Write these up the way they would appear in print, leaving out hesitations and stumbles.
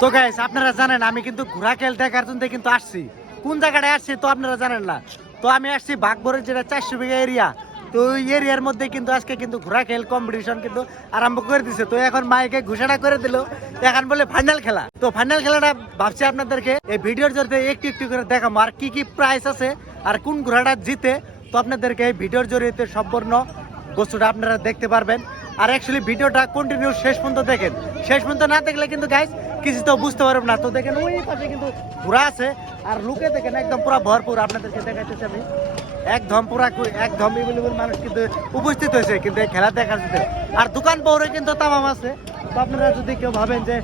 তো গাইস আপনারা জানেন আমি কিন্তু ঘোড়া খেল দেখার জন্য কিন্তু আসছি। কোন জায়গাটায় আসছি তো আপনারা জানেন না। তো আমি আসছি বাঘবরের যেটা 400 বিঘা এরিয়া। তো ওই এরিয়ার মধ্যে কিন্তু আজকে কিন্তু ঘোড়া খেল কম্পিটিশন কিন্তু আরম্ভ করে দিছে। তো এখন মাইকে ঘোষণা করে দিল এখন বলে ফাইনাল খেলা। তো ফাইনাল খেলাটা ভাবছি আপনাদেরকে এই ভিডিওর জরিয়ে একটু একটু করে দেখাবো আর কি কি প্রাইস আছে আর কোন ঘোড়াটা জিতে। তো আপনাদেরকে এই ভিডিওর জরিয়ে সম্পূর্ণ বস্তুটা আপনারা দেখতে পারবেন। আর অ্যাকচুয়ালি ভিডিওটা কন্টিনিউ শেষ পর্যন্ত দেখেন। শেষ পর্যন্ত না দেখলে কিন্তু গাইস কিছু তো বুঝতে পারবেন না। তো দেখেন ওই পাশে কিন্তু ঘোড়া আছে আর লুকে দেখেন একদম পুরো ভরপুর। আপনাদেরকে দেখাইতেছি আমি একদম পুরা একদম এভেলেবল মানুষ কিন্তু উপস্থিত হয়েছে কিন্তু এই খেলা দেখার জন্য। আর দোকান পৌরে কিন্তু তামাম আছে। তো আপনারা যদি কেউ ভাবেন যে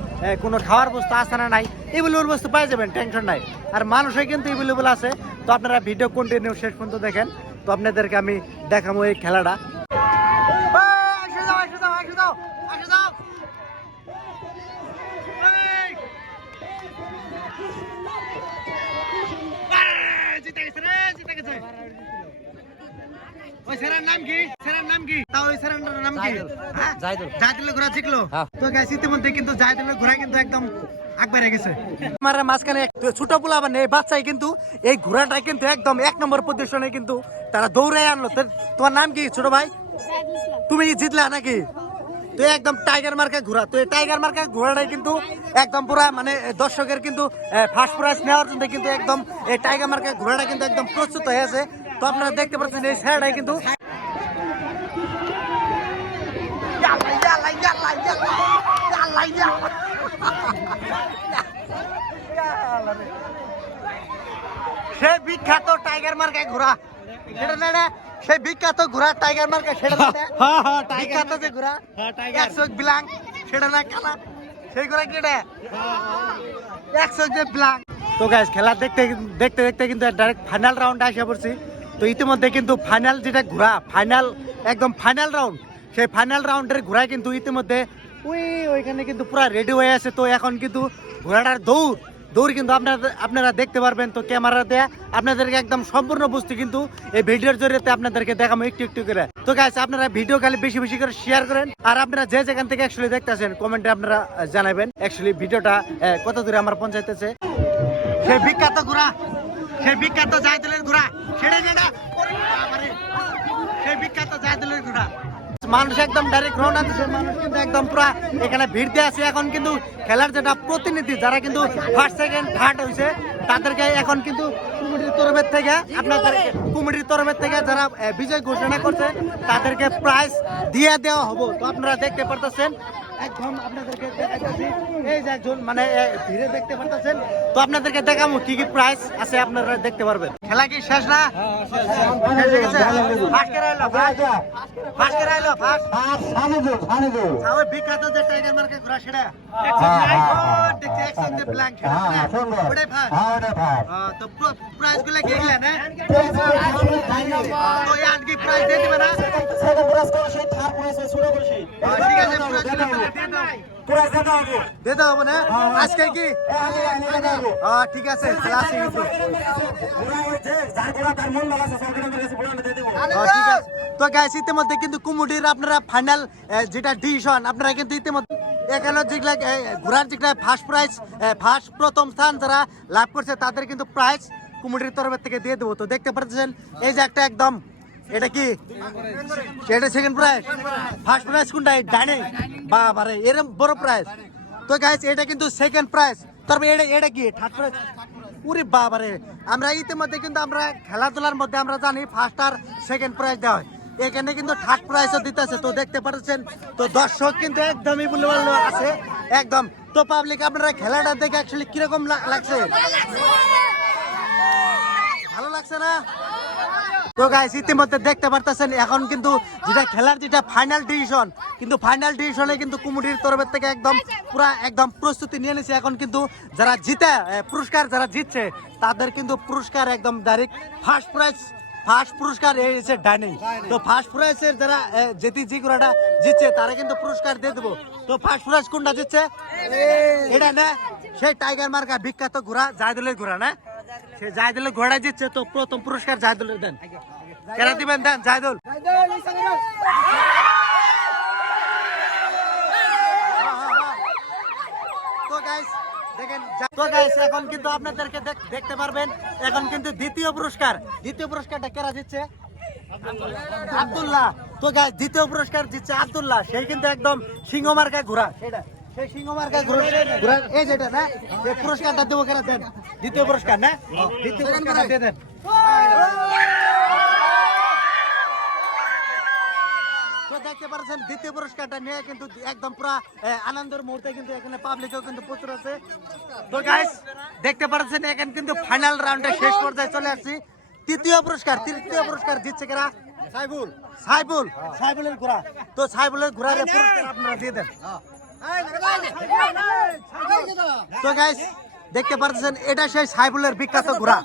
কোনো খাওয়ার বস্তু আছে না নাই এভেলেবল বস্তু পাই যাবেন, টেনশন নাই। আর মানুষই কিন্তু এভেলেবল আছে। তো আপনারা ভিডিও কন্টিনিউ শেষ পর্যন্ত দেখেন। তো আপনাদেরকে আমি দেখাবো এই খেলাটা। ছোট পোলা মানে বাচ্চাই কিন্তু এই ঘোড়াটা কিন্তু একদম 1 নম্বর পজিশনে কিন্তু তারা দৌড়াই আনলো। তোমার নাম কি ছোট ভাই? তুমি জিতলা নাকি? তো একদম টাইগার মার্কা ঘোড়া। তো এই টাইগার মার্কা ঘোড়াটাই কিন্তু একদম পুরা মানে দর্শকের কিন্তু ফার্স্ট প্রাইজ নেওয়ার জন্য কিন্তু একদম এই টাইগার মার্কা ঘোড়াটা কিন্তু একদম প্রস্তুত হয়ে আছে। তো আপনারা দেখতে পাচ্ছেন এই ছেলেটাই কিন্তু সে বিখ্যাত টাইগার মার্কা ঘোড়া সেটা না, সেই বিখ্যাত ঘোড়া টাইগার মার্কা সেটা বিখ্যাত যে ঘোড়া 100 ব্ল্যাঙ্ক সেটা না কালা সেই ঘোড়া কেটে 100 যে ব্ল্যাঙ্ক। তো গাইস খেলা দেখতে দেখতে দেখতে কিন্তু ডাইরেক্ট ফাইনাল রাউন্ডে আসে পড়ছি। তো ইতিমধ্যে কিন্তু ফাইনাল যেটা ঘোড়া ফাইনাল একদম ফাইনাল রাউন্ড সেই ফাইনাল রাউন্ডের ঘোড়া কিন্তু ইতিমধ্যে ওইখানে কিন্তু পুরো রেডি হয়ে আছে। তো এখন কিন্তু ঘোড়াটার দৌড় কিন্তু আপনারা দেখতে পারবেন। তো ক্যামেরা দেয়া আপনাদেরকে একদম সম্পূর্ণ বস্তু কিন্তু এই ভিডিওর জরিয়ে আপনাদেরকে দেখাবো একটু একটু করে। তো গাইস আপনারা ভিডিও খালি বেশি বেশি করে শেয়ার করেন। আর আপনারা যে যেখান থেকে অ্যাকচুয়ালি দেখতেছেন কমেন্টে আপনারা জানাবেন অ্যাকচুয়ালি ভিডিওটা কত দূরে আমার পৌঁছাইতেছে। সেই বিখ্যাত ঘোড়া সেই বিখ্যাত জায়দুলের ঘোড়া সেই বিখ্যাত জায়দুলের ঘোড়া মানুষ একদম ডাইরেক্ট রওনা দিচ্ছে। মানুষ কিন্তু একদম পুরা এখানে ভিড় দিয়ে আছে। এখন কিন্তু খেলার যেটা প্রতিনিধি যারা কিন্তু ফার্স্ট সেকেন্ড থার্ড হয়েছে তাদেরকে এখন কিন্তু কমিটির তরফের থেকে যারা বিজয় ঘোষণা করছে তাদেরকে প্রাইজ দিয়ে দেওয়া হবো। তো আপনারা দেখতে পারতেছেন একদম আপনাদেরকে দেখাচ্ছি এই যে মানে ভিড়ে দেখতে পারতেছেন। তো আপনাদেরকে দেখাবো কি কি প্রাইজ আছে আপনারা দেখতে পারবেন। খেলা কি শেষ না? বিখ্যাত যে টাইগার মার্কে ঘোরা সেটা তো প্রাইজ গুলো কি গেলেন প্রাইজ দিয়ে দিবে না? ঠিক আছে দিতে হবে না আজকে কি? ঠিক আছে তো গাইস ইতিমধ্যে কিন্তু কুমুডির আপনারা ফাইনাল যেটা ডিসিশন আপনারা কিন্তু ইতিমধ্যে এখানে যেগুলা ঘোড়ার যেগুলা ফার্স্ট প্রথম স্থান যারা লাভ করছে তাদের কিন্তু প্রাইজ কুমুডির তরফের থেকে দিয়ে দেবো। তো দেখতে পাচ্ছেন এই যে একটা একদম এটা কি এটা সেকেন্ড প্রাইজ ফার্স্ট প্রাইজ কোনটা ডাইনে বাবারে এরকম বড় প্রাইজ। তো গাইস এটা কিন্তু সেকেন্ড প্রাইজ তারপরে এটা কি থার্ড প্রাইজ। উরে বাবারে আমরা ইতিমধ্যে কিন্তু আমরা খেলাধুলার মধ্যে আমরা জানি ফার্স্ট আর সেকেন্ড প্রাইজ দেওয়া হয় এখানে কিন্তু থার্ড প্রাইজও দিতেছে। তো দেখতে পাচ্ছেন তো দর্শক কিন্তু একদমই বলতে আছে একদম। তো পাবলিক আপনারা খেলাটা দেখে অ্যাকচুয়ালি কিরকম লাগছে? ভালো লাগছে না? তো গাইস ইতিমধ্যে দেখতে পারতেছেন এখন কিন্তু যেটা খেলার যেটা ফাইনাল ডিসিশন কিন্তু ফাইনাল ডিসিশনে কিন্তু কুমুটির তরফের থেকে একদম পুরা একদম প্রস্তুতি নিয়ে নিয়েছে। এখন কিন্তু যারা জিতে পুরস্কার যারা জিতছে তাদের কিন্তু পুরস্কার একদম ডাইরেক্ট ফার্স্ট পুরস্কার এসে ডাইনিং। তো ফার্স্ট প্রাইজের যারা যে ঘোড়াটা জিতছে তারা কিন্তু পুরস্কার দিয়ে দেবো। তো ফার্স্ট প্রাইজ কোনটা জিতছে? এটা না সেই টাইগার মার্কা বিখ্যাত ঘোড়া জায়দুলের ঘোড়া না সে জায়দুলের ঘোড়া জিতছে। তো প্রথম পুরস্কার জায়দুলের দেন কেনা দিবেন দেন জায়দুল। তো গাইস দেখেন, তো গাইস এখন কিন্তু আপনাদেরকে দেখতে পারবেন, এখন কিন্তু দ্বিতীয় পুরস্কারটা কারা দিচ্ছে? আব্দুল্লাহ। তো গাইস দ্বিতীয় পুরস্কার দিচ্ছে আব্দুল্লাহ, সেই কিন্তু একদম সিংহমার্কা ঘোড়া, সেটা সেই সিংহমার্কা ঘোড়া এই যেটা না, এই পুরস্কারটা দেবো কেন দেন, দ্বিতীয় পুরস্কার না, দ্বিতীয় পুরস্কারটা দিয়ে দেন। তো দেখতে পাচ্ছেন দ্বিতীয় পুরস্কারটা নিয়ে কিন্তু একদম পুরো আনন্দের মুহূর্তে কিন্তু এখানে পাবলিকও কিন্তু প্রচুর আছে। তো গাইস দেখতে পাচ্ছেন এখানে কিন্তু ফাইনাল রাউন্ডে শেষ পর্যায়ে চলে আসছি। তৃতীয় পুরস্কার দিচ্ছে কারা? সাইবুলের ঘোড়া। তো সাইবুলের ঘোড়ার পুরস্কার আপনারা দিয়ে দেন। তো গাইস দেখতে পাচ্ছেন এটা সেই সাইবুলের বিখ্যাত ঘোড়া।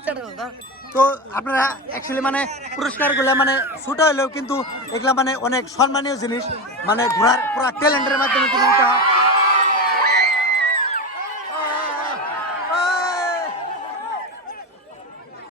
তো আপনারা অ্যাকচুয়ালি মানে পুরস্কারগুলো মানে ছোট হলেও কিন্তু এগুলা মানে অনেক সম্মানীয় জিনিস, মানে ঘোড়ার পুরো ট্যালেন্টের মাধ্যমে কিন্তু